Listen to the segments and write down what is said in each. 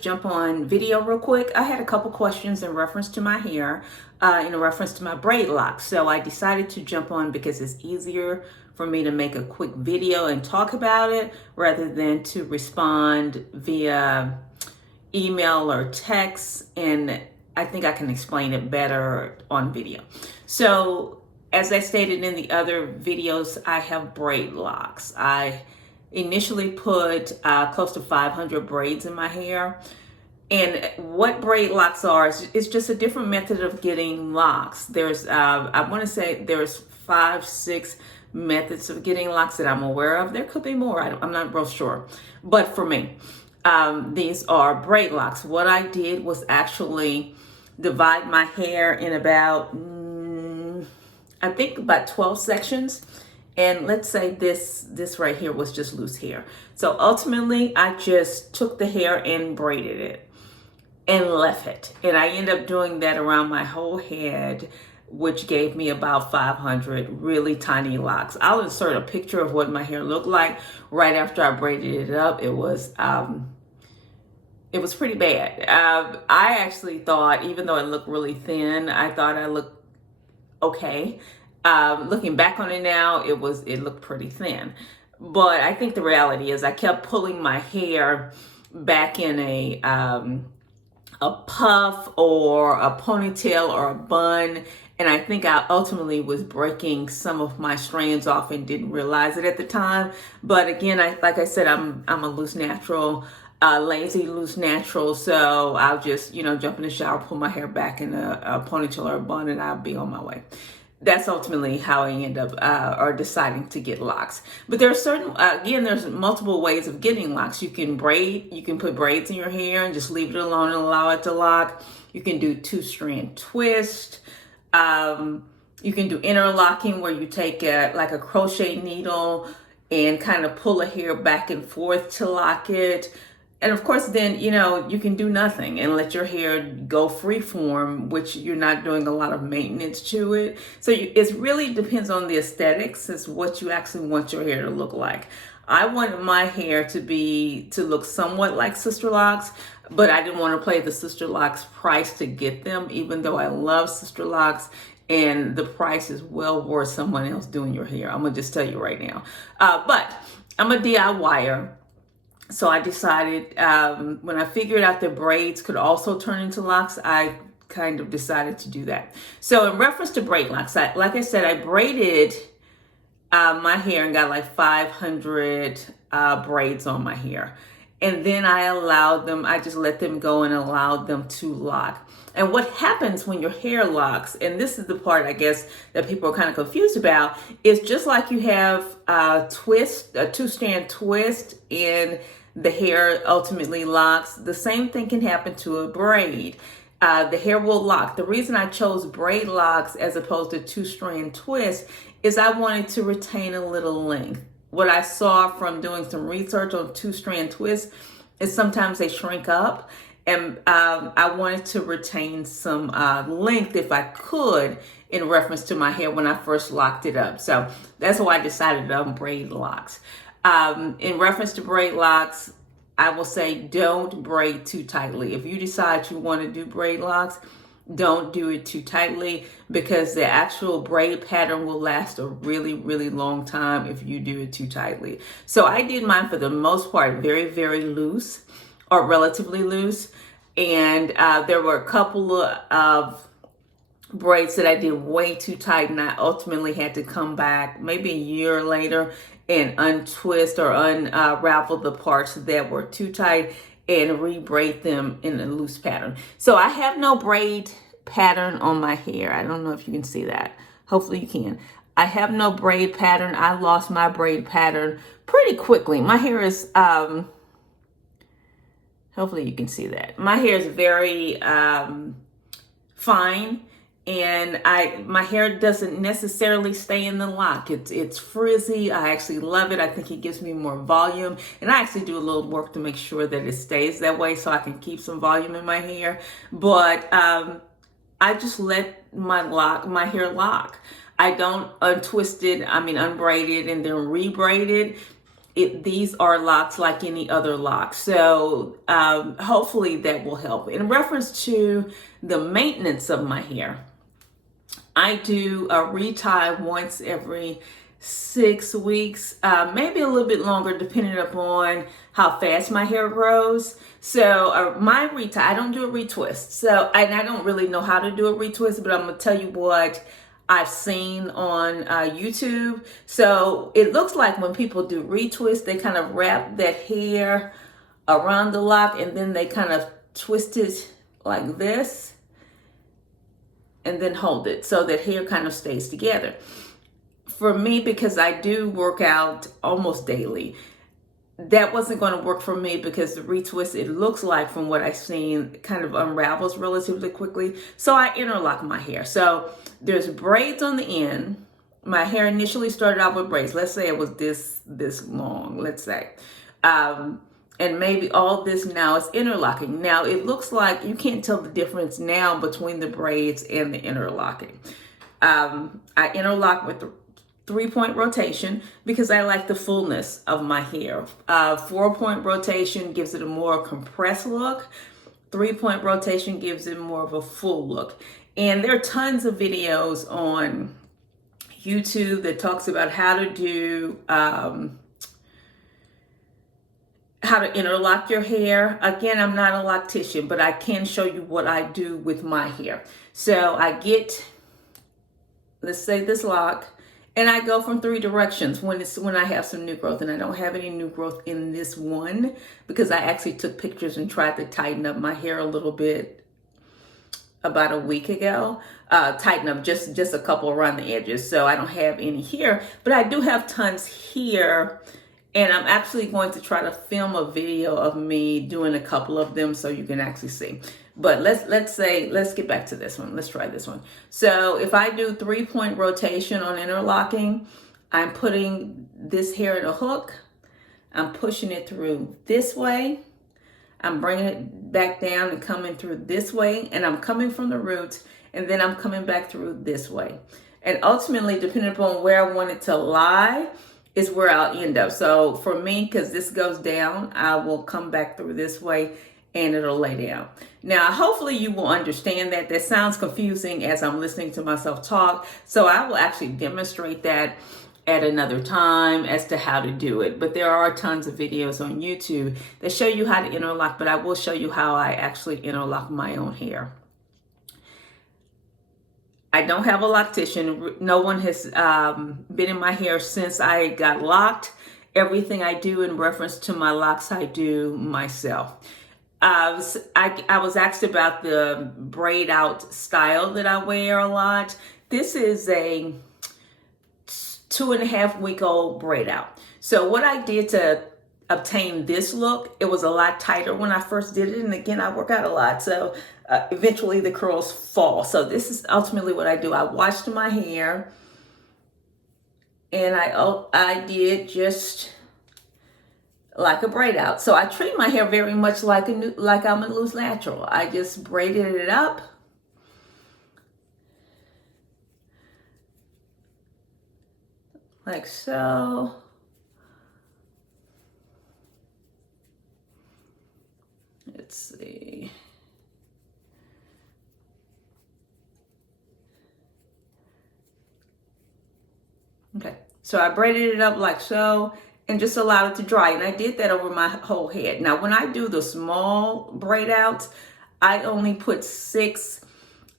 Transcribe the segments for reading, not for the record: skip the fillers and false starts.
Jump on video real quick. I had a couple questions in reference to my hair, in reference to my braid locks. So I decided to jump on because it's easier for me to make a quick video and talk about it rather than to respond via email or text. And I think I can explain it better on video. So as I stated in the other videos, I have braid locks. I initially put close to 500 braids in my hair. And what braid locks are is just a different method of getting locks. There's, I want to say there's 5, 6 methods of getting locks that I'm aware of. There could be more. I'm not real sure. But for me, these are braid locks. What I did was actually divide my hair in about, I think about 12 sections. And let's say this right here was just loose hair. So ultimately, I just took the hair and braided it and left it. And I ended up doing that around my whole head, which gave me about 500 really tiny locks. I'll insert a picture of what my hair looked like right after I braided it up. It was pretty bad. I actually thought, even though it looked really thin, I thought I looked okay. Looking back on it now, it looked pretty thin. But I think the reality is I kept pulling my hair back in a puff or a ponytail or a bun. And I think I ultimately was breaking some of my strands off and didn't realize it at the time. But again, like I said, I'm a loose natural, lazy loose natural. So I'll just, jump in the shower, pull my hair back in a ponytail or a bun, and I'll be on my way. That's ultimately how I end up or deciding to get locks. But there are certain, again, there's multiple ways of getting locks. You can braid, you can put braids in your hair and just leave it alone and allow it to lock. You can do 2-strand twist. You can do interlocking, where you take like a crochet needle and kind of pull a hair back and forth to lock it. And of course, then, you can do nothing and let your hair go free form, which you're not doing a lot of maintenance to it. So it really depends on the aesthetics as what you actually want your hair to look like. I wanted my hair to look somewhat like Sister Locs, but I didn't want to pay the Sister Locs price to get them, even though I love Sister Locs. And the price is well worth someone else doing your hair. I'm going to just tell you right now. But I'm a DIYer. So I decided, when I figured out that braids could also turn into locks, I kind of decided to do that. So in reference to braid locks, like I said, I braided my hair and got like 500 braids on my hair. And then I just let them go and allowed them to lock. And what happens when your hair locks, and this is the part I guess that people are kind of confused about, is just like you have a 2-strand twist in the hair ultimately locks, the same thing can happen to a braid. The hair will lock. The reason I chose braid locks as opposed to 2-strand twist is I wanted to retain a little length. What I saw from doing some research on 2-strand twists is sometimes they shrink up, and I wanted to retain some length if I could in reference to my hair when I first locked it up. So that's why I decided on braid locks. In reference to braid locks, I will say don't braid too tightly. If you decide you want to do braid locks, don't do it too tightly, because the actual braid pattern will last a really, really long time if you do it too tightly. So I did mine for the most part very, very loose or relatively loose. And there were a couple of braids that I did way too tight, and I ultimately had to come back maybe a year later and untwist or unravel the parts that were too tight and re-braid them in a loose pattern. So I have no braid pattern on my hair. I don't know if you can see that. Hopefully you can. I have no braid pattern. I lost my braid pattern pretty quickly. My hair is, hopefully you can see that. My hair is very fine. And my hair doesn't necessarily stay in the lock. It's frizzy. I actually love it. I think it gives me more volume. And I actually do a little work to make sure that it stays that way so I can keep some volume in my hair. But I just let my hair lock. I don't unbraid it and then re-braid it. these are locks like any other lock. So hopefully that will help. In reference to the maintenance of my hair, I do a retie once every 6 weeks, maybe a little bit longer depending upon how fast my hair grows. So my retie, I don't do a retwist. So and I don't really know how to do a retwist, but I'm gonna tell you what I've seen on YouTube. So it looks like when people do retwist, they kind of wrap that hair around the lock and then they kind of twist it like this and then hold it so that hair kind of stays together. For me, because I do work out almost daily, that wasn't going to work for me because the retwist, it looks like from what I've seen, kind of unravels relatively quickly. So I interlock my hair. So there's braids on the end. My hair initially started out with braids. Let's say it was this long, let's say. And maybe all this now is interlocking. Now it looks like you can't tell the difference now between the braids and the interlocking. I interlock with the 3-point rotation because I like the fullness of my hair. 4-point rotation gives it a more compressed look. 3-point rotation gives it more of a full look. And there are tons of videos on YouTube that talks about how to do how to interlock your hair. Again, I'm not a loctician, but I can show you what I do with my hair. So I get, let's say this lock, and I go from 3 directions when I have some new growth, and I don't have any new growth in this one because I actually took pictures and tried to tighten up my hair a little bit about a week ago. Tighten up just a couple around the edges, so I don't have any here, but I do have tons here. And I'm actually going to try to film a video of me doing a couple of them so you can actually see. But let's get back to this one. Let's try this one. So if I do 3-point rotation on interlocking, I'm putting this hair in a hook. I'm pushing it through this way. I'm bringing it back down and coming through this way. And I'm coming from the roots, and then I'm coming back through this way. And ultimately, depending upon where I want it to lie, is where I'll end up. So for me, because this goes down, I will come back through this way and it'll lay down. Now, hopefully you will understand that. That sounds confusing as I'm listening to myself talk. So I will actually demonstrate that at another time as to how to do it. But there are tons of videos on YouTube that show you how to interlock, but I will show you how I actually interlock my own hair. I don't have a loctician. No one has been in my hair since I got locked. Everything I do in reference to my locks, I do myself. I was asked about the braid out style that I wear a lot. This is a 2.5-week-old braid out. So what I did to obtain this look, it was a lot tighter when I first did it. And again, I work out a lot. So eventually the curls fall. So this is ultimately what I do. I washed my hair and I did just like a braid out. So I treat my hair very much like I'm a loose natural. I just braided it up. Like so. Let's see. Okay, so I braided it up like so and just allowed it to dry. And I did that over my whole head. Now, when I do the small braid outs, I only put 6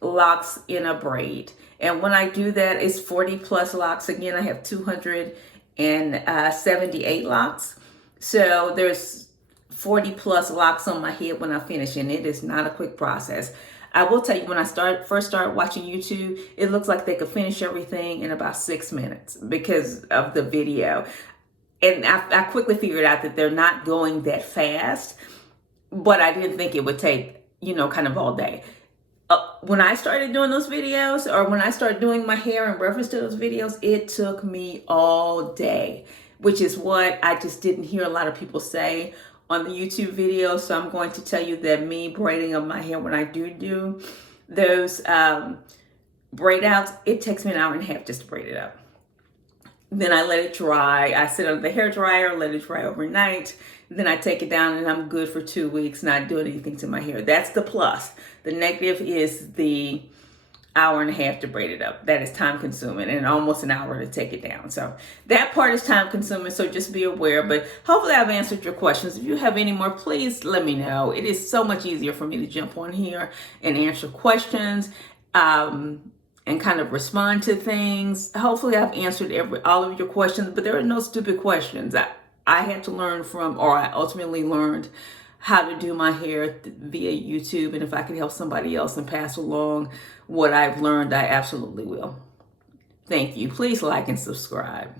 locks in a braid. And when I do that, it's 40 plus locks. Again, I have 278 locks. So there's 40 plus locks on my head when I finish, and it is not a quick process. I will tell you, when I first started watching YouTube, it looks like they could finish everything in about 6 minutes because of the video. And I quickly figured out that they're not going that fast, but I didn't think it would take, kind of all day. When I started doing those videos, or when I started doing my hair in reference to those videos, it took me all day, which is what I just didn't hear a lot of people say on the YouTube video. So I'm going to tell you that me braiding up my hair, when I do those braid outs, it takes me an hour and a half just to braid it up. Then I let it dry. I sit under the hair dryer, let it dry overnight. Then I take it down and I'm good for 2 weeks, not doing anything to my hair. That's the plus. The negative is the hour and a half to braid it up. That is time consuming, and almost an hour to take it down. So that part is time consuming, so just be aware. But hopefully I've answered your questions. If you have any more, please let me know. It is so much easier for me to jump on here and answer questions and kind of respond to things. Hopefully I've answered all of your questions, but there are no stupid questions. I had to learn from, or I ultimately learned how to do my hair via YouTube. And if I could help somebody else and pass along what I've learned, I absolutely will. Thank you. Please like and subscribe.